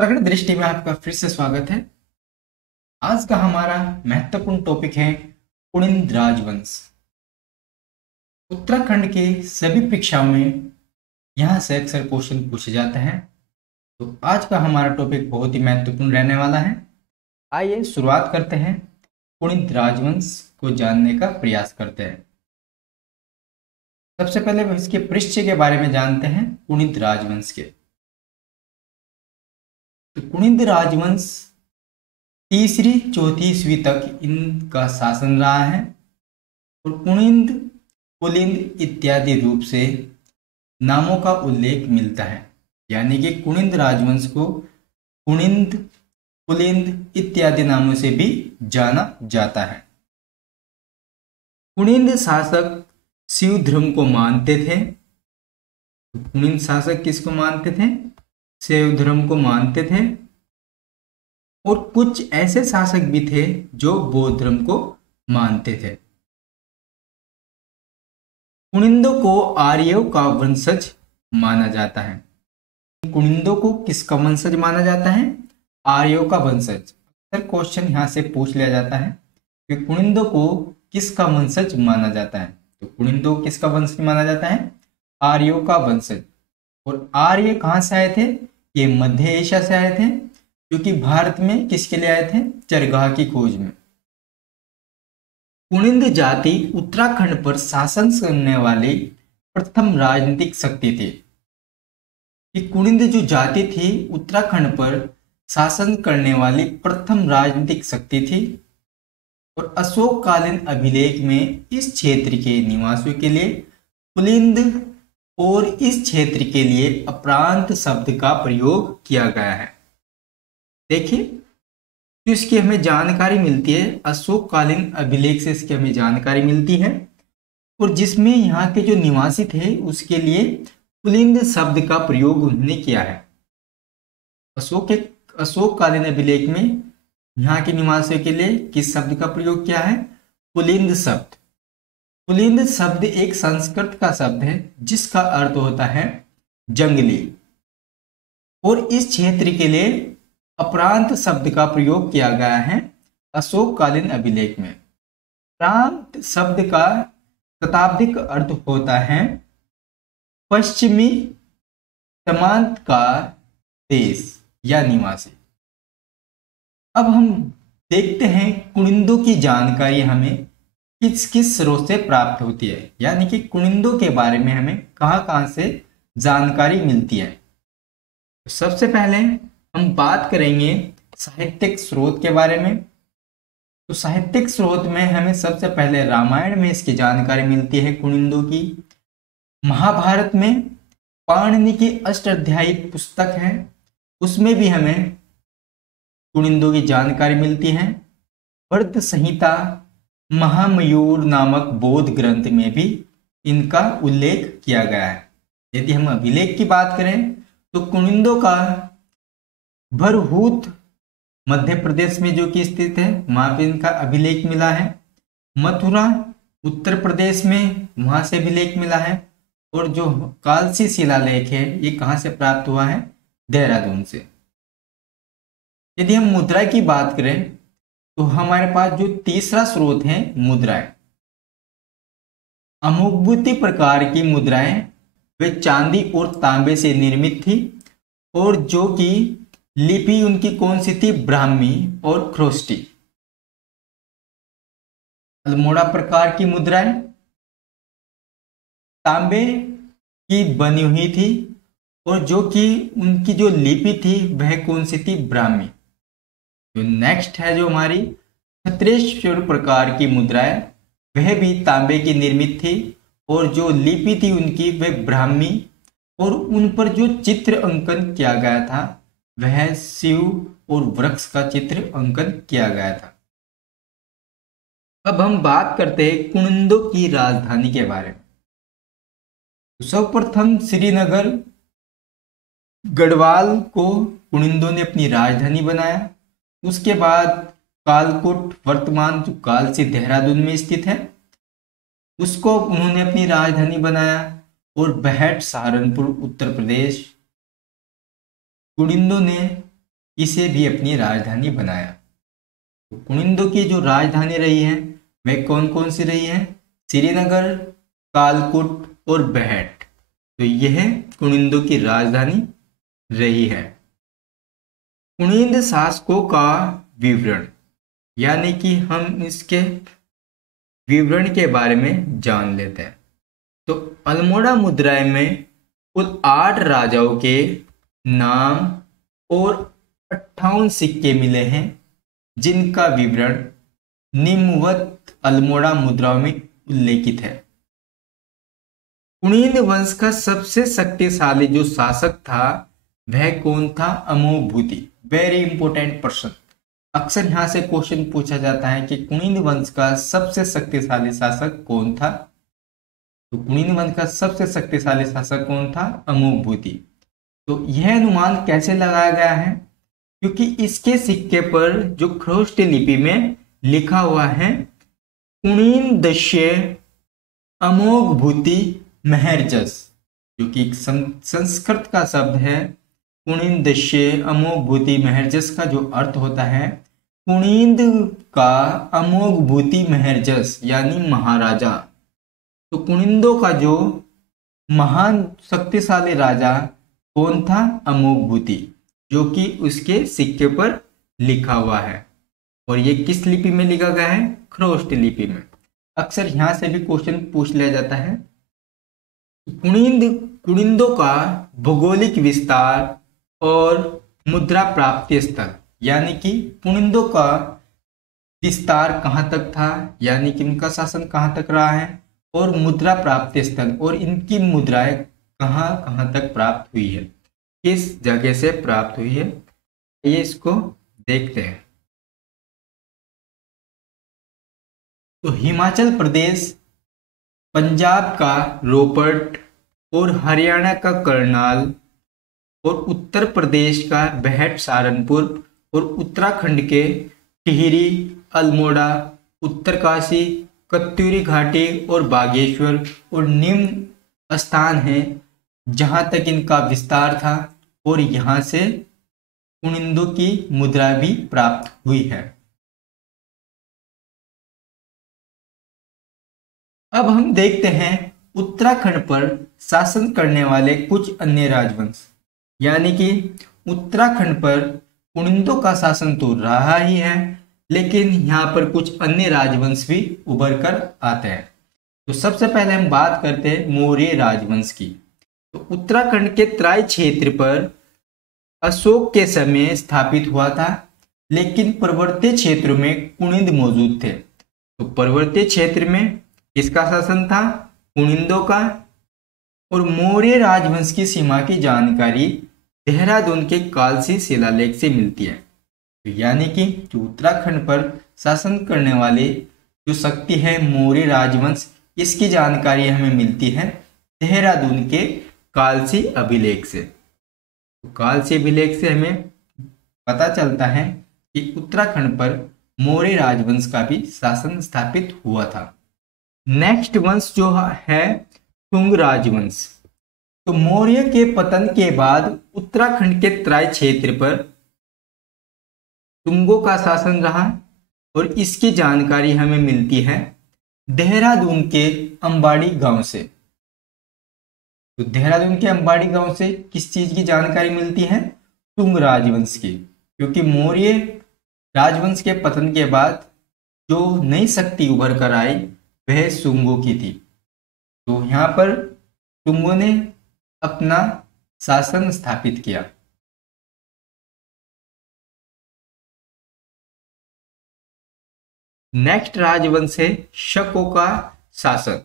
प्रकट दृष्टि में आपका फिर से स्वागत है। आज का हमारा महत्वपूर्ण टॉपिक है कुनिंद राजवंश। उत्तराखंड के सभी परीक्षाओं में यहाँ से अक्सर क्वेश्चन पूछे जाते हैं, तो आज का हमारा टॉपिक बहुत ही महत्वपूर्ण रहने वाला है। आइए शुरुआत करते हैं, कुनिंद राजवंश को जानने का प्रयास करते हैं। सबसे पहले इसके पृष्ठ के बारे में जानते हैं, कुनिंद राजवंश के। तो कुनिंद राजवंश तीसरी चौथी ईस्वी तक इनका शासन रहा है और कुनिंद, पुलिंद इत्यादि रूप से नामों का उल्लेख मिलता है। यानी कि कुनिंद राजवंश को कुनिंद, पुलिंद इत्यादि नामों से भी जाना जाता है। कुनिंद शासक शिव धर्म को मानते थे। कुनिंद शासक किसको मानते थे? शिव धर्म को मानते थे। और कुछ ऐसे शासक भी थे जो बौद्ध धर्म को मानते थे। कुनिंदों को आर्यों का वंशज माना जाता है। कुनिंदों को किसका वंशज माना जाता है? आर्यों का वंशज। अक्सर क्वेश्चन यहां से पूछ लिया जाता है कि कुनिंदों को किसका वंशज माना जाता है। तो कुनिंदों को किसका वंशज माना जाता है? आर्यों का वंशज। और आर्य कहां से आए थे? ये मध्य एशिया से आए थे, क्योंकि भारत में किसके लिए आए थे? चरगाह की खोज में। कुनिंद जाति उत्तराखंड पर शासन करने वाली प्रथम राजनीतिक शक्ति थी। कि कुनिंद जो जाति थी उत्तराखंड पर शासन करने वाली प्रथम राजनीतिक शक्ति थी। और अशोककालीन अभिलेख में इस क्षेत्र के निवासियों के लिए पुलिंद और इस क्षेत्र के लिए अप्रांत शब्द का प्रयोग किया गया है। देखिए, तो इसकी हमें जानकारी मिलती है, अशोककालीन अभिलेख से इसकी हमें जानकारी मिलती है। और जिसमें यहाँ के जो निवासी थे उसके लिए पुलिंद शब्द का प्रयोग उन्होंने किया है। अशोककालीन अभिलेख में यहाँ के निवासियों के लिए किस शब्द का प्रयोग किया है? पुलिंद शब्द। पुलिंद शब्द एक संस्कृत का शब्द है जिसका अर्थ होता है जंगली। और इस क्षेत्र के लिए अप्रांत शब्द का प्रयोग किया गया है अशोककालीन अभिलेख में। प्रांत शब्द का शताब्दिक अर्थ होता है पश्चिमी समांत का देश या निवासी। अब हम देखते हैं कुनिंदों की जानकारी हमें किस किस स्रोत से प्राप्त होती है, यानी कि कुनिंदों के बारे में हमें कहां कहां से जानकारी मिलती है। तो सबसे पहले हम बात करेंगे साहित्यिक स्रोत के बारे में। तो साहित्यिक स्रोत में हमें सबसे पहले रामायण में इसकी जानकारी मिलती है कुनिंदों की। महाभारत में पाणिनि की अष्टाध्यायी पुस्तक है, उसमें भी हमें कुनिंदों की जानकारी मिलती है। वर्त संहिता, महामयूर नामक बौद्ध ग्रंथ में भी इनका उल्लेख किया गया है। यदि हम अभिलेख की बात करें तो कुनिंदों का भरहूत मध्य प्रदेश में जो कि स्थित है, वहां पे इनका अभिलेख मिला है। मथुरा उत्तर प्रदेश में, वहां से अभिलेख मिला है। और जो कालसी शिलालेख है ये कहां से प्राप्त हुआ है? देहरादून से। यदि हम मुद्रा की बात करें तो हमारे पास जो तीसरा स्रोत है मुद्राएं। अमुभूति प्रकार की मुद्राएं वे चांदी और तांबे से निर्मित थी। और जो कि लिपि उनकी कौन सी थी? ब्राह्मी और ख्रोष्टी। अल्मोड़ा प्रकार की मुद्राएं तांबे की बनी हुई थी। और जो कि उनकी जो लिपि थी वह कौन सी थी? ब्राह्मी। जो नेक्स्ट है जो हमारी छत्रेश्वर प्रकार की मुद्राएं, वह भी तांबे की निर्मित थी। और जो लिपि थी उनकी वह ब्राह्मी। और उन पर जो चित्र अंकन किया गया था वह शिव और वृक्ष का चित्र अंकन किया गया था। अब हम बात करते हैं कुनिंदों की राजधानी के बारे में। सर्वप्रथम श्रीनगर गढ़वाल को कुनिंदों ने अपनी राजधानी बनाया। उसके बाद कालकोट, वर्तमान जो कालसी देहरादून में स्थित है, उसको उन्होंने अपनी राजधानी बनाया। और बहट सहारनपुर उत्तर प्रदेश कुनिंदों ने इसे भी अपनी राजधानी बनाया। तो कुनिंदो की जो राजधानी रही है वह कौन कौन सी रही है? श्रीनगर, कालकुट और बेहट। तो यह कुनिंदो की राजधानी रही है। कुनिंद शासकों का विवरण, यानी कि हम इसके विवरण के बारे में जान लेते हैं। तो अल्मोड़ा मुद्राएं में कुल 8 राजाओं के नाम और 58 सिक्के मिले हैं, जिनका विवरण निम्नवत अल्मोड़ा मुद्राओं में उल्लेखित है। कुनिंद वंश का सबसे शक्तिशाली जो शासक था वह कौन था? अमोघभूति। वेरी इंपॉर्टेंट प्रश्न, अक्सर यहां से क्वेश्चन पूछा जाता है कि कुनिंद वंश का सबसे शक्तिशाली शासक कौन था? तो कुनिंद वंश का सबसे शक्तिशाली शासक कौन था? अमोघभूति। तो यह अनुमान कैसे लगाया गया है? क्योंकि इसके सिक्के पर जो खरोष्ट लिपि में लिखा हुआ है कुनिंदस्य अमोघभूति महर्जस, जो कि संस्कृत का शब्द है। कुनिंदस्य अमोघभूति महर्जस का जो अर्थ होता है कुनिंद का अमोघभूति महर्जस यानी महाराजा। तो कुनिंदों का जो महान शक्तिशाली राजा कौन था? अमोघभूति, जो कि उसके सिक्के पर लिखा हुआ है। और ये किस लिपि में लिखा गया है? खरोष्ट लिपि में। अक्सर यहां से भी क्वेश्चन पूछ लिया जाता है। कुनिंदों का भौगोलिक विस्तार और मुद्रा प्राप्ति स्थल, यानी कि कुनिंदों का विस्तार कहां तक था, यानी कि उनका शासन कहां तक रहा है, और मुद्रा प्राप्ति स्थल, और इनकी मुद्राएं कहां कहां तक प्राप्त हुई है, किस जगह से प्राप्त हुई है, ये इसको देखते हैं। तो हिमाचल प्रदेश, पंजाब का रोपड़ और हरियाणा का करनाल और उत्तर प्रदेश का बेहट सहारनपुर और उत्तराखंड के टिहरी, अल्मोड़ा, उत्तरकाशी, कत्यूरी घाटी और बागेश्वर और निम्न स्थान हैं जहां तक इनका विस्तार था, और यहां से कुनिंदों की मुद्रा भी प्राप्त हुई है। अब हम देखते हैं उत्तराखंड पर शासन करने वाले कुछ अन्य राजवंश, यानी कि उत्तराखंड पर कुनिंदों का शासन तो रहा ही है, लेकिन यहाँ पर कुछ अन्य राजवंश भी उभर कर आते हैं। तो सबसे पहले हम बात करते हैं मौर्य राजवंश की। तो उत्तराखंड के तराई क्षेत्र पर अशोक के समय स्थापित हुआ था, लेकिन पर्वतीय क्षेत्रों में कुनिंद मौजूद थे। तो पर्वतीय क्षेत्र में किसका शासन था? कुनिंदों का। और मौर्य राजवंश की सीमा की जानकारी देहरादून के कालसी शिलालेख से मिलती है। तो यानी कि जो उत्तराखंड पर शासन करने वाले जो शक्ति है मौर्य राजवंश, इसकी जानकारी हमें मिलती है देहरादून के कालसी अभिलेख से। तो कालसी अभिलेख से हमें पता चलता है कि उत्तराखंड पर मौर्य राजवंश का भी शासन स्थापित हुआ था। नेक्स्ट वंश जो है शुंग राजवंश। तो मौर्य के पतन के बाद उत्तराखंड के तराई क्षेत्र पर शुंगों का शासन रहा, और इसकी जानकारी हमें मिलती है देहरादून के अंबाड़ी गांव से। तो देहरादून के अंबाड़ी गांव से किस चीज की जानकारी मिलती है? शुंग राजवंश की, क्योंकि मौर्य राजवंश के पतन के बाद जो नई शक्ति उभर कर आई वह शुंगों की थी। तो यहाँ पर शुंगों ने अपना शासन स्थापित किया। नेक्स्ट राजवंश है शकों का शासन।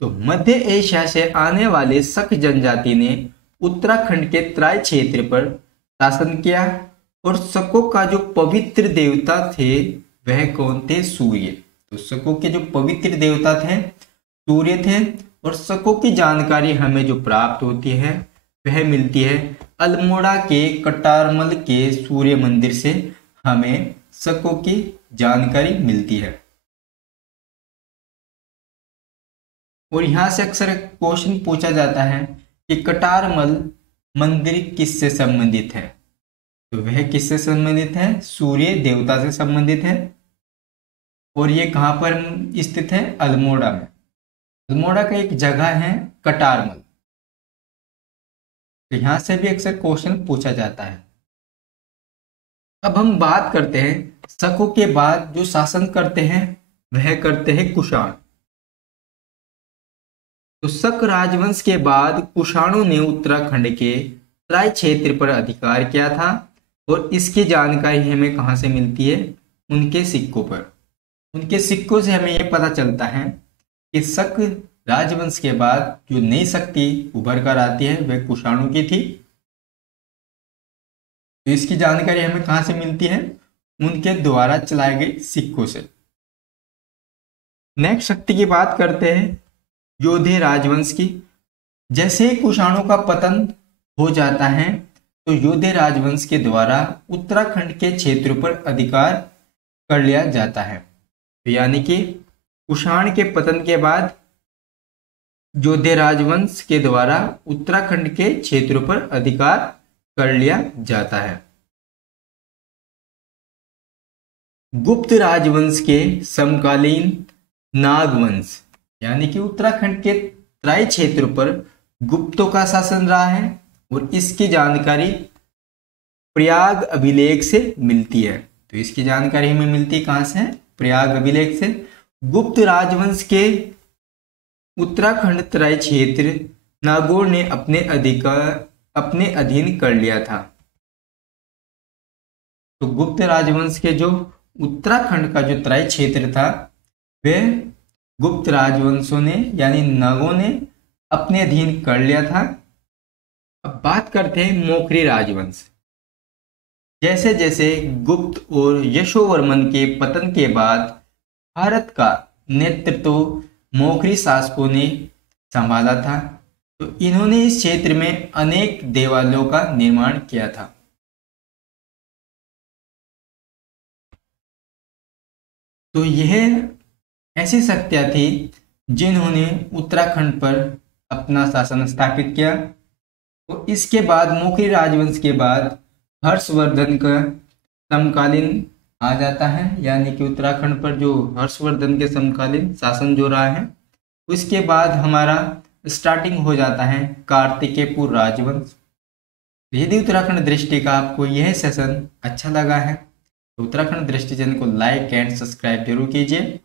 तो मध्य एशिया से आने वाले शक जनजाति ने उत्तराखंड के तराई क्षेत्र पर शासन किया, और शकों का जो पवित्र देवता थे वह कौन थे? सूर्य। तो शकों के जो पवित्र देवता थे सूर्य थे, और शकों की जानकारी हमें जो प्राप्त होती है वह मिलती है अल्मोड़ा के कटारमल के सूर्य मंदिर से हमें शकों की जानकारी मिलती है। और यहां से अक्सर क्वेश्चन पूछा जाता है कि कटारमल मंदिर किससे संबंधित है? तो वह किससे संबंधित है? सूर्य देवता से संबंधित है। और ये कहाँ पर स्थित है? अल्मोड़ा में। अल्मोड़ा का एक जगह है कटारमल। तो यहां से भी अक्सर क्वेश्चन पूछा जाता है। अब हम बात करते हैं शकों के बाद जो शासन करते हैं वह करते हैं कुषाण। तो शक राजवंश के बाद कुषाणों ने उत्तराखंड के तराई क्षेत्र पर अधिकार किया था और इसकी जानकारी हमें कहां से मिलती है? उनके सिक्कों पर। उनके सिक्कों से हमें यह पता चलता है कि शक राजवंश के बाद जो नई शक्ति उभर कर आती है वह कुषाणों की थी। तो इसकी जानकारी हमें कहां से मिलती है? उनके द्वारा चलाए गए सिक्कों से। नेक्स्ट शक्ति की बात करते हैं योधे राजवंश की। जैसे ही कुषाणों का पतन हो जाता है तो योधे राजवंश के द्वारा उत्तराखंड के क्षेत्र पर अधिकार कर लिया जाता है। तो यानी कि कुषाण के पतन के बाद योधे राजवंश के द्वारा उत्तराखंड के क्षेत्रों पर अधिकार कर लिया जाता है। गुप्त राजवंश के समकालीन नागवंश, यानी कि उत्तराखंड के तराई क्षेत्र पर गुप्तों का शासन रहा है और इसकी जानकारी प्रयाग अभिलेख से मिलती है। तो इसकी जानकारी हमें मिलती कहां से? प्रयाग अभिलेख से। गुप्त राजवंश के उत्तराखंड तराई क्षेत्र नागौर ने अपने अधीन कर लिया था। तो गुप्त राजवंश के जो उत्तराखंड का जो तराई क्षेत्र था वह गुप्त राजवंशों ने यानी नागों ने अपने अधीन कर लिया था। अब बात करते हैं मोखरी राजवंश। जैसे जैसे गुप्त और यशोवर्मन के पतन के बाद भारत का नेतृत्व मोखरी शासकों ने संभाला था, तो इन्होंने इस क्षेत्र में अनेक देवालयों का निर्माण किया था। तो यह ऐसी शक्तियां थी जिन्होंने उत्तराखंड पर अपना शासन स्थापित किया। तो इसके बाद मोखरी राजवंश के बाद हर्षवर्धन का समकालीन आ जाता है, यानी कि उत्तराखंड पर जो हर्षवर्धन के समकालीन शासन जो रहा है। उसके बाद हमारा स्टार्टिंग हो जाता है कार्तिकेयपुर राजवंश। यदि उत्तराखंड दृष्टि का आपको यह सेशन अच्छा लगा है तो उत्तराखंड दृष्टि चैनल को लाइक एंड सब्सक्राइब जरूर कीजिए।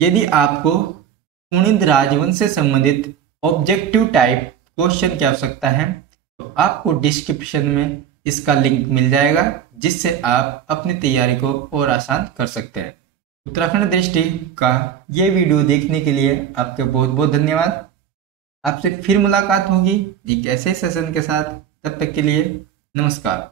यदि आपको पुनिंद राजवंश से संबंधित ऑब्जेक्टिव टाइप क्वेश्चन की आवश्यकता है तो आपको डिस्क्रिप्शन में इसका लिंक मिल जाएगा, जिससे आप अपनी तैयारी को और आसान कर सकते हैं। उत्तराखंड दृष्टि का ये वीडियो देखने के लिए आपके बहुत बहुत धन्यवाद। आपसे फिर मुलाकात होगी एक ऐसे सेशन के साथ। तब तक के लिए नमस्कार।